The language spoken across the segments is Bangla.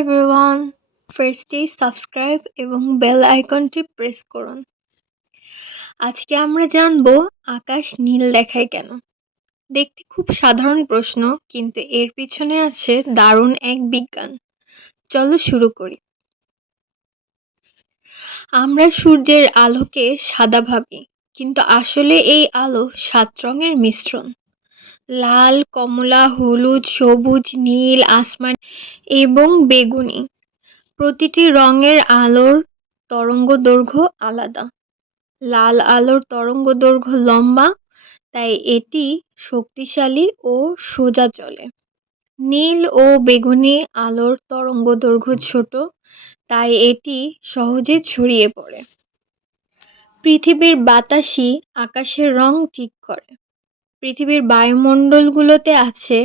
এভরিওয়ান ফার্স্টেই সাবস্ক্রাইব এবং বেল আইকনটি প্রেস করুন। আজকে আমরা জানব আকাশ নীল দেখায় কেন? দেখতে খুব সাধারণ প্রশ্ন, কিন্তু এর পিছনে আছে দারুণ এক বিজ্ঞান। চলো শুরু করি। আমরা সূর্যের আলোকে সাদা ভাবি, কিন্তু আসলে এই আলো সাত রঙের মিশ্রণ। লাল, কমলা, হলুদ, সবুজ, নীল, আসমান এবং বেগুনি। প্রতিটি রঙের আলোর তরঙ্গ দৈর্ঘ্য আলাদা। লাল আলোর তরঙ্গ দৈর্ঘ্য লম্বা, তাই এটি শক্তিশালী ও সোজা চলে। নীল ও বেগুনি আলোর তরঙ্গদৈর্ঘ্য ছোট, তাই এটি সহজে ছড়িয়ে পড়ে। পৃথিবীর বাতাসই আকাশের রং ঠিক করে। পৃথিবীর বায়ুমণ্ডলগুলোতে আছে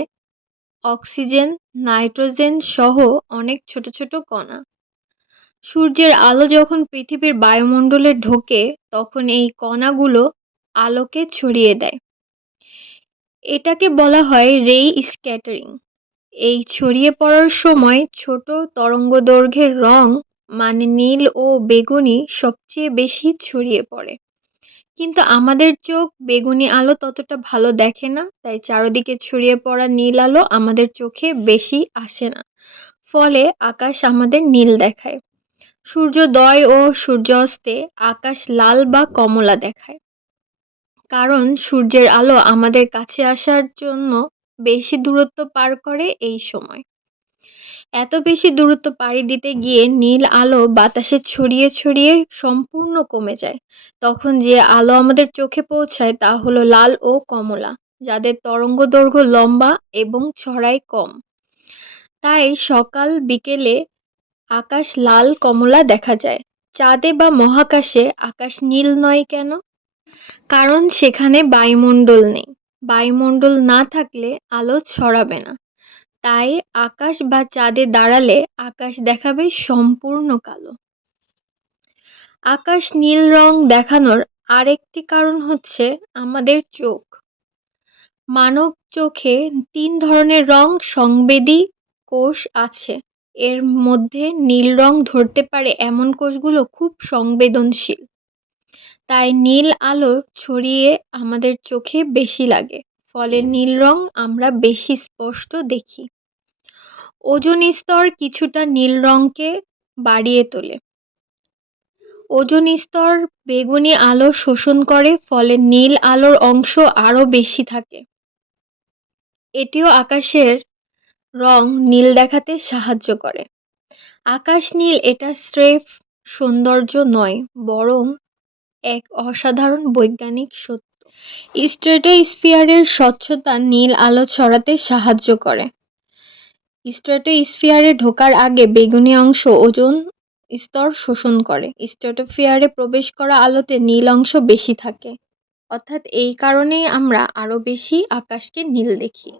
অক্সিজেন, নাইট্রোজেন সহ অনেক ছোট ছোট কণা। সূর্যের আলো যখন পৃথিবীর বায়ুমণ্ডলে ঢোকে, তখন এই কণাগুলো আলোকে ছড়িয়ে দেয়। এটাকে বলা হয় রে স্ক্যাটারিং। এই ছড়িয়ে পড়ার সময় ছোট তরঙ্গদৈর্ঘ্যের রং মানে নীল ও বেগুনি, সবচেয়ে বেশি ছড়িয়ে পড়ে। কিন্তু আমাদের চোখ বেগুনি আলো ততটা ভালো দেখে না, তাই চারদিকে ছড়িয়ে পড়া নীল আলো আমাদের চোখে বেশি আসে না। ফলে আকাশ আমাদের নীল দেখায়। সূর্যোদয় ও সূর্যাস্তে আকাশ লাল বা কমলা দেখায়। কারণ সূর্যের আলো আমাদের কাছে আসার জন্য বেশি দূরত্ব পার করে এই সময়। এত বেশি দূরত্ব পাড়ি দিতে গিয়ে নীল আলো বাতাসে ছড়িয়ে ছড়িয়ে সম্পূর্ণ কমে যায়। তখন যে আলো আমাদের চোখে পৌঁছায় তা হলো লাল ও কমলা, যাদের তরঙ্গ দৈর্ঘ্য লম্বা এবং ছড়ায় কম। তাই সকাল বিকেলে আকাশ লাল কমলা দেখা যায়। চাঁদে বা মহাকাশে আকাশ নীল নয় কেন? কারণ সেখানে বায়ুমণ্ডল নেই। বায়ুমণ্ডল না থাকলে আলো ছড়াবে না। তাই আকাশ বা চাঁদে দাঁড়ালে আকাশ দেখাবে সম্পূর্ণ কালো। আকাশ নীল রং দেখানোর আরেকটি কারণ হচ্ছে আমাদের চোখ। মানব চোখে তিন ধরনের রং সংবেদী কোষ আছে। এর মধ্যে নীল রং ধরতে পারে এমন কোষগুলো খুব সংবেদনশীল। তাই নীল আলো ছড়িয়ে আমাদের চোখে বেশি লাগে। ফলে নীল রং আমরা বেশি স্পষ্ট দেখি। ওজোন স্তর কিছুটা নীল রঙকে বাড়িয়ে তোলে। ওজোন স্তর বেগুনি আলো শোষণ করে, ফলে নীল আলোর অংশ আরও বেশি থাকে। এটিও আকাশের রং নীল দেখাতে সাহায্য করে। আকাশ নীল এটা স্রেফ সৌন্দর্য নয়, বরং এক অসাধারণ বৈজ্ঞানিক সত্য। স্ট্রেটোস্ফিয়ারের স্বচ্ছতা নীল আলো ছড়াতে সাহায্য করে। স্ট্র্যাটোস্ফিয়ারে ঢোকার আগে বেগুনি অংশ ওজন স্তর শোষণ করে। স্ট্র্যাটোস্ফিয়ারে প্রবেশ করা আলোতে নীল অংশ বেশি থাকে। অর্থাৎ এই কারণেই আমরা আরও বেশি আকাশকে নীল দেখি।